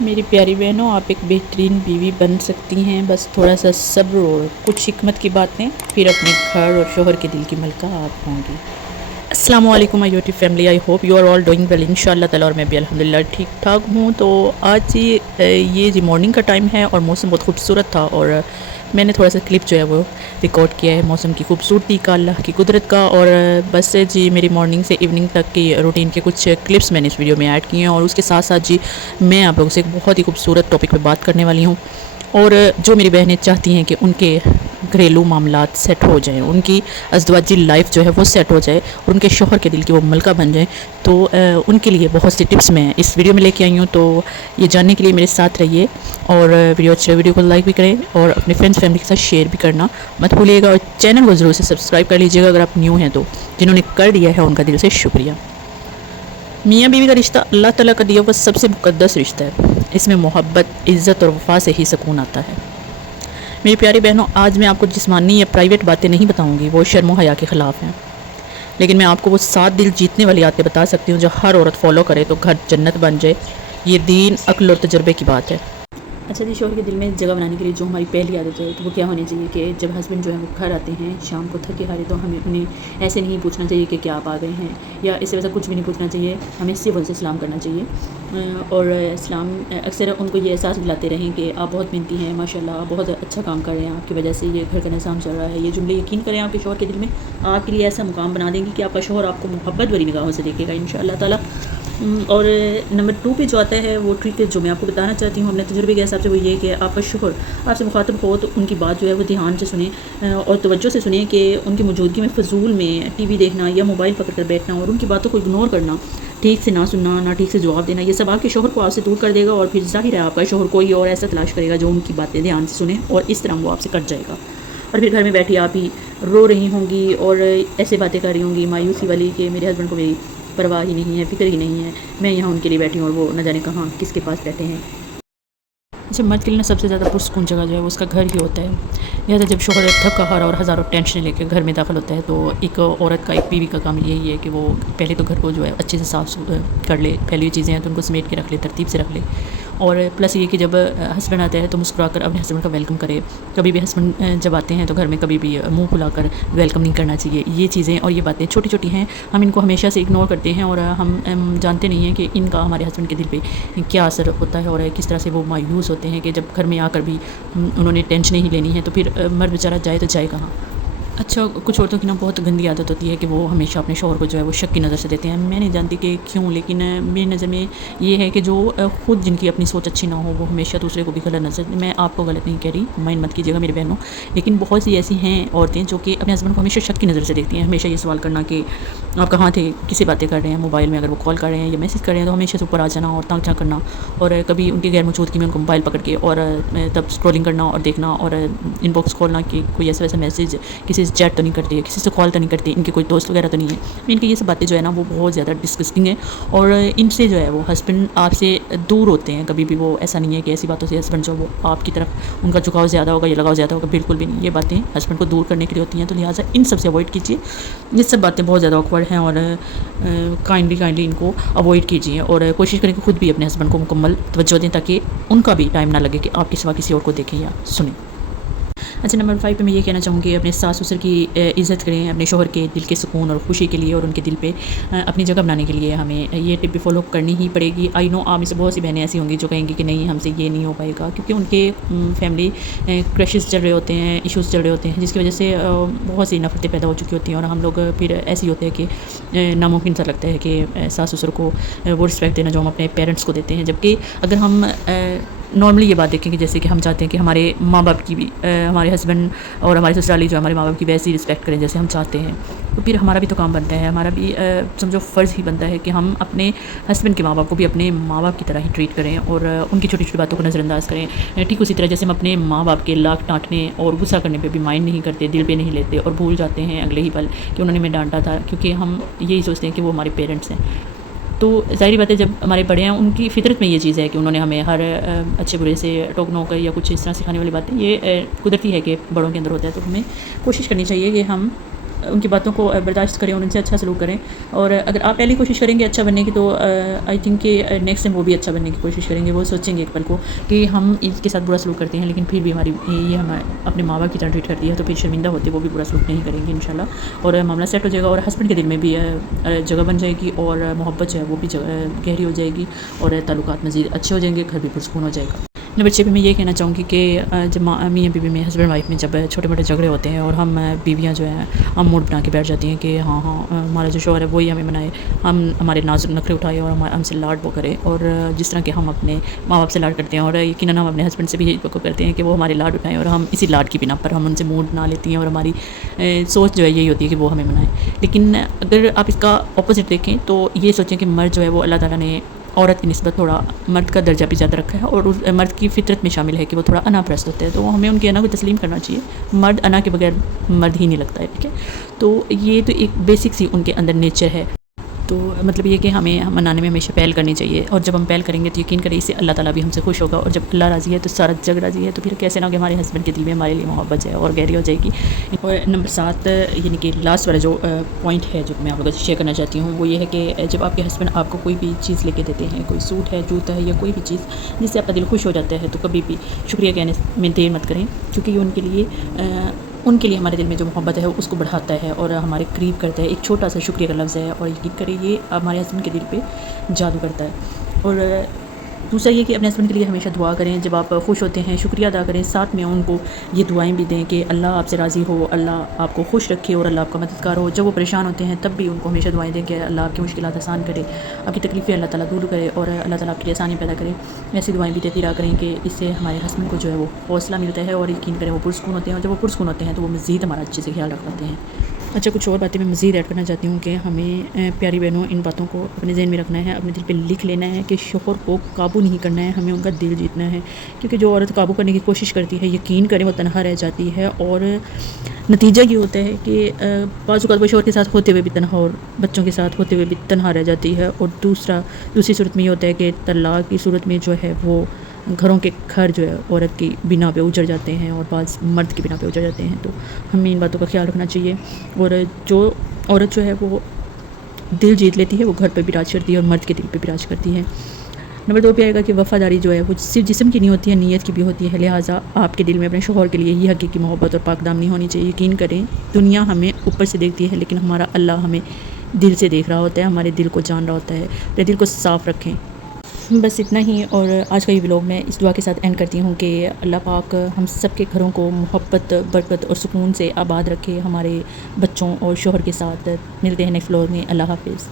میری پیاری بہنوں، آپ ایک بہترین بیوی بن سکتی ہیں، بس تھوڑا سا صبر اور کچھ حکمت کی باتیں، پھر اپنے گھر اور شوہر کے دل کی ملکہ آپ ہوں گی۔ السلام علیکم my YouTube family, I hope you are all doing well ان شاء اللہ تعالیٰ، اور میں بھی الحمدللہ ٹھیک ٹھاک ہوں۔ تو آج یہ مارننگ کا ٹائم ہے اور موسم بہت خوبصورت تھا، اور میں نے تھوڑا سا کلپ جو ہے وہ ریکارڈ کیا ہے موسم کی خوبصورتی کا، اللہ کی قدرت کا، اور بس جی میری مارننگ سے ایوننگ تک کی روٹین کے کچھ کلپس میں نے اس ویڈیو میں ایڈ کیے ہیں، اور اس کے ساتھ ساتھ جی میں آپ لوگوں سے ایک بہت ہی خوبصورت ٹاپک پہ بات کرنے والی ہوں، اور جو میری بہنیں چاہتی ہیں کہ ان کے گھریلو معاملات سیٹ ہو جائیں، ان کی ازدواجی لائف جو ہے وہ سیٹ ہو جائے، اور ان کے شوہر کے دل کی وہ ملکہ بن جائیں، تو ان کے لیے بہت سی ٹپس میں اس ویڈیو میں لے کے آئی ہوں۔ تو یہ جاننے کے لیے میرے ساتھ رہیے، اور ویڈیو کو لائک بھی کریں، اور اپنے فرینڈس فیملی کے ساتھ شیئر بھی کرنا مت بھولیے گا، اور چینل کو ضرور سے سبسکرائب کر لیجیے گا اگر آپ نیو ہیں تو، جنہوں نے کر دیا ہے ان کا دل سے شکریہ۔ میاں بیوی کا رشتہ اللہ تعالیٰ کا دیا ہوا سب سے مقدس رشتہ ہے، اس میں محبت، عزت اور وفا سے ہی سکون آتا ہے۔ میری پیاری بہنوں، آج میں آپ کو جسمانی یا پرائیویٹ باتیں نہیں بتاؤں گی، وہ شرم و حیا کے خلاف ہیں، لیکن میں آپ کو وہ 7 دل جیتنے والی باتیں بتا سکتی ہوں جو ہر عورت فالو کرے تو گھر جنت بن جائے۔ یہ دین، عقل اور تجربے کی بات ہے۔ اچھا جی، شوہر کے دل میں جگہ بنانے کے لیے جو ہماری پہلی عادت ہے تو وہ کیا ہونی چاہیے کہ جب ہسبینڈ جو ہے وہ گھر آتے ہیں شام کو تھکے ہارے، تو ہمیں انہیں ایسے نہیں پوچھنا چاہیے کہ کیا آپ آ گئے ہیں، یا اس سے ویسا کچھ بھی نہیں پوچھنا چاہیے، ہمیں صرف ان سے سلام کرنا چاہیے، اور سلام اکثر ان کو یہ احساس دلاتے رہیں کہ آپ بہت محنتی ہیں، ماشاءاللہ آپ بہت اچھا کام کر رہے ہیں، آپ کی وجہ سے یہ گھر کا نظام چل رہا ہے۔ یہ جملے یقین کریں آپ کے شوہر کے دل میں آپ کے لیے ایسا مقام بنا دیں گے کہ آپ کا شوہر آپ کو محبت بھری نگاہوں سے دیکھے گا انشاءاللہ تعالیٰ۔ اور نمبر 2 پہ جو آتا ہے وہ ٹرک جو میں آپ کو بتانا چاہتی ہوں اپنے تجربے کے حساب سے، وہ یہ کہ آپ کا شوہر آپ سے مخاطب ہو تو ان کی بات جو ہے وہ دھیان سے سنیں اور توجہ سے سنیں، کہ ان کی موجودگی میں فضول میں ٹی وی دیکھنا یا موبائل پکڑ کر بیٹھنا اور ان کی باتوں کو اگنور کرنا، ٹھیک سے نہ سننا، نہ ٹھیک سے جواب دینا، یہ سب آپ کے شوہر کو آپ سے دور کر دے گا، اور پھر ظاہر ہے آپ کا شوہر کوئی اور ایسا تلاش کرے گا جو ان کی باتیں دھیان سے سنے، اور اس طرح وہ آپ سے کٹ جائے گا، اور پھر گھر میں بیٹھی آپ ہی رو رہی ہوں گی اور ایسے باتیں کر رہی ہوں گی مایوسی والی کہ میرے ہسبینڈ کو میری پرواہ ہی نہیں ہے، فکر ہی نہیں ہے، میں یہاں ان کے لیے بیٹھی ہوں اور وہ نہ جانے کہاں کس کے پاس رہتے ہیں۔ اچھا، مرد کے لیے سب سے زیادہ پرسکون جگہ جو ہے وہ اس کا گھر ہی ہوتا ہے، لہٰذا جب شوہر تھکا ہارا اور ہزاروں ٹینشن لے کے گھر میں داخل ہوتا ہے تو ایک عورت کا، ایک بیوی کا کام یہی ہے کہ وہ پہلے تو گھر کو جو ہے اچھے سے صاف کر لے، پھیلی ہوئی چیزیں ہیں تو ان کو سمیٹ کے رکھ لے، ترتیب سے رکھ لے، اور پلس یہ کہ جب ہسبینڈ آتا ہے تو مسکرا کر اپنے ہسبینڈ کا ویلکم کرے۔ کبھی بھی ہسبینڈ جب آتے ہیں تو گھر میں کبھی بھی منہ پھلا کر ویلکم نہیں کرنا چاہیے۔ یہ چیزیں اور یہ باتیں چھوٹی چھوٹی ہیں، ہم ان کو ہمیشہ سے اگنور کرتے ہیں، اور ہم جانتے نہیں ہیں کہ ان کا ہمارے ہسبینڈ کے دل پہ کیا اثر ہوتا ہے، اور کس طرح سے وہ مایوس ہوتے ہیں کہ جب گھر میں آ کر بھی انہوں نے ٹینشن ہی لینی ہے، تو پھر مرد بیچارہ جائے تو جائے کہاں۔ اچھا، کچھ عورتوں کی نا بہت گندی عادت ہوتی ہے کہ وہ ہمیشہ اپنے شوہر کو جو ہے وہ شک کی نظر سے دیتے ہیں، میں نہیں جانتی کہ کیوں، لیکن میری نظر میں یہ ہے کہ جو خود جن کی اپنی سوچ اچھی نہ ہو وہ ہمیشہ دوسرے کو بھی غلط نظر، میں آپ کو غلط نہیں کہہ رہی، مائنڈ مت کیجیے گا میری بہنوں، لیکن بہت سی ایسی ہیں عورتیں جو کہ اپنے ہسبینڈ کو ہمیشہ شک کی نظر سے دیکھتی ہیں، ہمیشہ یہ سوال کرنا کہ آپ کہاں تھے، کس سے باتیں کر رہے ہیں، موبائل میں اگر وہ کال کر رہے ہیں یا میسج کر رہے ہیں تو ہمیشہ سے اوپر آ جانا اور تانگ جھانک کرنا، اور کبھی ان کی غیر موجودگی میں ان کو موبائل پکڑ کے اور تب اسکرولنگ کرنا اور دیکھنا، اور ان باکس کھولنا کہ کوئی ایسا ویسا میسج، کسی سے چیٹ تو نہیں کرتی ہے، کسی سے کال تو نہیں کرتی، ان کے کوئی دوست وغیرہ تو نہیں ہے، ان کی یہ سب باتیں جو ہے نا وہ بہت زیادہ ڈسگسٹنگ ہے، اور ان سے جو ہے وہ ہسبینڈ آپ سے دور ہوتے ہیں، کبھی بھی وہ ایسا نہیں ہے کہ ایسی باتوں سے ہسبینڈ جو وہ آپ کی طرف ان کا جھکاؤ زیادہ ہوگا یا لگاؤ زیادہ ہوگا، بالکل بھی نہیں، یہ باتیں ہسبینڈ کو دور کرنے کے لیے ہوتی ہیں، تو لہٰذا ان سب سے اوائڈ کیجیے، یہ سب باتیں بہت زیادہ آکورڈ ہیں، اور کائنڈلی ان کو اوائڈ کیجیے، اور کوشش کریں کہ خود بھی اپنے ہسبینڈ کو مکمل توجہ دیں تاکہ ان کا بھی ٹائم نہ لگے کہ آپ کے سوا کسی اور کو دیکھیں یا سنیں۔ اچھا، نمبر 5 پہ میں یہ کہنا چاہوں گی اپنے ساس سسر کی عزت کریں، اپنے شوہر کے دل کے سکون اور خوشی کے لیے اور ان کے دل پہ اپنی جگہ بنانے کے لیے ہمیں یہ ٹپ بھی فالو کرنی ہی پڑے گی۔ آئی نو آپ میں سے بہت سی بہنیں ایسی ہوں گی جو کہیں گی کہ نہیں ہم سے یہ نہیں ہو پائے گا، کیونکہ ان کے فیملی کرشز چل رہے ہوتے ہیں، ایشوز چل رہے ہوتے ہیں، جس کی وجہ سے بہت سی نفرتیں پیدا ہو چکی ہوتی ہیں، اور ہم لوگ پھر ایسی ہوتے ہیں کہ ناممکن سا لگتا ہے کہ ساس سسر کو وہ رسپیکٹ دینا جو ہم اپنے پیرنٹس کو دیتے ہیں، جبکہ اگر ہم نارملی یہ بات دیکھیں کہ جیسے کہ ہم چاہتے ہیں کہ ہمارے ماں باپ کی بھی ہمارے ہسبینڈ اور ہمارے سسرالی جو ہمارے ماں باپ کی ویسی رسپیکٹ کریں جیسے ہم چاہتے ہیں، تو پھر ہمارا بھی تو کام بنتا ہے، ہمارا بھی سمجھو فرض ہی بنتا ہے کہ ہم اپنے ہسبینڈ کے ماں باپ کو بھی اپنے ماں باپ کی طرح ہی ٹریٹ کریں، اور ان کی چھوٹی چھوٹی باتوں کو نظر انداز کریں، ٹھیک اسی طرح جیسے ہم اپنے ماں باپ کے لاکھ ڈانٹنے اور غصہ کرنے پہ بھی مائنڈ نہیں کرتے، دل پہ نہیں لیتے، اور بھول جاتے ہیں اگلے ہی پل کہ انہوں نے ہمیں ڈانٹا تھا، کیونکہ ہم یہی سوچتے ہیں کہ وہ ہمارے پیرنٹس ہیں۔ تو ظاہری بات ہے جب ہمارے بڑے ہیں ان کی فطرت میں یہ چیز ہے کہ انہوں نے ہمیں ہر اچھے برے سے ٹوکنا کر یا کچھ اس طرح سکھانے والی باتیں، یہ قدرتی ہے کہ بڑوں کے اندر ہوتا ہے، تو ہمیں کوشش کرنی چاہیے کہ ہم ان کی باتوں کو برداشت کریں اور ان سے اچھا سلوک کریں. اور اگر آپ پہلی کوشش کریں گے اچھا بننے کی تو آئی تھنک کہ نیکسٹ ٹائم وہ بھی اچھا بننے کی کوشش کریں گے. وہ سوچیں گے ایک پل کو کہ ہم اس کے ساتھ برا سلوک کرتے ہیں لیکن پھر بھی ہماری یہ ہمیں اپنے ماں باپ کی طرح ٹریٹ کرتی ہے تو پھر شرمندہ ہوتے وہ بھی برا سلوک نہیں کریں گے انشاءاللہ. اور معاملہ سیٹ ہو جائے گا اور ہسبینڈ کے دل میں بھی جگہ بن جائے گی اور محبت جو ہے وہ بھی گہری ہو جائے گی اور تعلقات مزید اچھے ہو جائیں گے, گھر بھی پرسکون ہو جائے گا. نمبر 6 پہ میں یہ کہنا چاہوں گی کہ جب میاں بیوی میں ہسبینڈ وائف میں جب چھوٹے موٹے جھگڑے ہوتے ہیں اور ہم بیویاں جو ہیں ہم موڈ بنا کے بیٹھ جاتی ہیں کہ ہاں ہمارا جو شوہر ہے وہی ہمیں منائے, ہم ہمارے نازک نخرے اٹھائے اور ہم سے لاڈ وہ کرے. اور جس طرح کہ ہم اپنے ماں باپ سے لاڈ کرتے ہیں اور یقیناً ہم اپنے ہسبینڈ سے بھی یہی توقع کرتے ہیں کہ وہ ہمارے لاڈ اٹھائیں اور ہم اسی لاڈ کی بنا پر ہم ان سے موڈ بنا لیتی ہیں اور ہماری سوچ جو ہے یہی ہوتی ہے کہ وہ ہمیں منائیں. لیکن اگر آپ اس کا اپوزٹ دیکھیں تو یہ سوچیں کہ مرد جو ہے وہ اللہ تعالیٰ نے عورت کی نسبت تھوڑا مرد کا درجہ بھی زیادہ رکھا ہے اور اس مرد کی فطرت میں شامل ہے کہ وہ تھوڑا انا پرست ہوتے ہیں, تو ہمیں ان کے انا کو تسلیم کرنا چاہیے. مرد انا کے بغیر مرد ہی نہیں لگتا ہے, ٹھیک ہے. تو یہ تو ایک بیسک سی ان کے اندر نیچر ہے. تو مطلب یہ کہ ہمیں منانے میں ہمیشہ پہل کرنی چاہیے اور جب ہم پہل کریں گے تو یقین کریں اس سے اللہ تعالیٰ بھی ہم سے خوش ہوگا اور جب اللہ راضی ہے تو سارا جگ راضی ہے. تو پھر کیسے نہ کہ ہمارے ہسبینڈ کے دل میں ہمارے لیے محبت ہے اور گہری ہو جائے گی. اور نمبر 7 یعنی کہ لاسٹ والا جو پوائنٹ ہے جو میں آپ لوگوں سے شیئر کرنا چاہتی ہوں وہ یہ ہے کہ جب آپ کے ہسبینڈ آپ کو کوئی بھی چیز لے کے دیتے ہیں, کوئی سوٹ ہے, جوتا ہے یا کوئی بھی چیز جس سے آپ کا دل خوش ہو جاتا ہے, تو کبھی بھی شکریہ کہنے میں دیر مت کریں کیونکہ یہ ان کے لیے ہمارے دل میں جو محبت ہے اس کو بڑھاتا ہے اور ہمارے قریب کرتا ہے. ایک چھوٹا سا شکریہ کا لفظ ہے اور یقین کریں یہ ہمارے ہسبینڈ کے دل پہ جادو کرتا ہے. اور دوسرا یہ کہ اپنے ہسبینڈ کے لیے ہمیشہ دعا کریں, جب آپ خوش ہوتے ہیں شکریہ ادا کریں, ساتھ میں ان کو یہ دعائیں بھی دیں کہ اللہ آپ سے راضی ہو, اللہ آپ کو خوش رکھے اور اللہ آپ کا مددگار ہو. جب وہ پریشان ہوتے ہیں تب بھی ان کو ہمیشہ دعائیں دیں کہ اللہ آپ کی مشکلات آسان کرے, آپ کی تکلیفیں اللہ تعالیٰ دور کرے اور اللہ تعالیٰ آپ کے لیے آسانی پیدا کرے. ایسی دعائیں بھی دیتی رہا کریں کہ اس سے ہمارے ہسبینڈ کو جو ہے وہ حوصلہ ملتا ہے اور یقین کریں وہ پرسکون ہوتے ہیں, اور جب وہ پرسکون ہوتے ہیں تو وہ مزید ہمارا اچھے سے خیال رکھ پاتے ہیں. اچھا, کچھ اور باتیں میں مزید ایڈ کرنا چاہتی ہوں کہ ہمیں پیاری بہنوں ان باتوں کو اپنے ذہن میں رکھنا ہے, اپنے دل پہ لکھ لینا ہے کہ شوہر کو قابو نہیں کرنا ہے, ہمیں ان کا دل جیتنا ہے. کیونکہ جو عورت قابو کرنے کی کوشش کرتی ہے یقین کریں وہ تنہا رہ جاتی ہے اور نتیجہ یہ ہوتا ہے کہ بعض اوقات وہ شوہر کے ساتھ ہوتے ہوئے بھی تنہا اور بچوں کے ساتھ ہوتے ہوئے بھی تنہا رہ جاتی ہے. اور دوسری صورت میں یہ ہوتا ہے کہ طلاق کی صورت میں جو ہے وہ گھروں کے گھر جو ہے عورت کی بنا پہ اجڑ جاتے ہیں اور بعض مرد کی بنا پہ اجڑ جاتے ہیں. تو ہمیں ان باتوں کا خیال رکھنا چاہیے. اور جو عورت جو ہے وہ دل جیت لیتی ہے وہ گھر پہ بھی راج کرتی ہے اور مرد کے دل پہ بھی راج کرتی ہے. نمبر 2 پہ آئے گا کہ وفاداری جو ہے وہ صرف جسم کی نہیں ہوتی ہے, نیت کی بھی ہوتی ہے. لہٰذا آپ کے دل میں اپنے شوہر کے لیے یہ حقیقی محبت اور پاک دامنی ہونی چاہیے. یقین کریں دنیا ہمیں اوپر سے دیکھتی ہے لیکن ہمارا اللہ ہمیں دل سے دیکھ رہا ہوتا ہے, ہمارے دل کو جان رہا ہوتا ہے. اپنے دل کو صاف رکھیں. بس اتنا ہی. اور آج کا یہ ولاگ میں اس دعا کے ساتھ اینڈ کرتی ہوں کہ اللہ پاک ہم سب کے گھروں کو محبت, برکت اور سکون سے آباد رکھے, ہمارے بچوں اور شوہر کے ساتھ. ملتے ہیں نیکسٹ ولاگ میں. اللہ حافظ.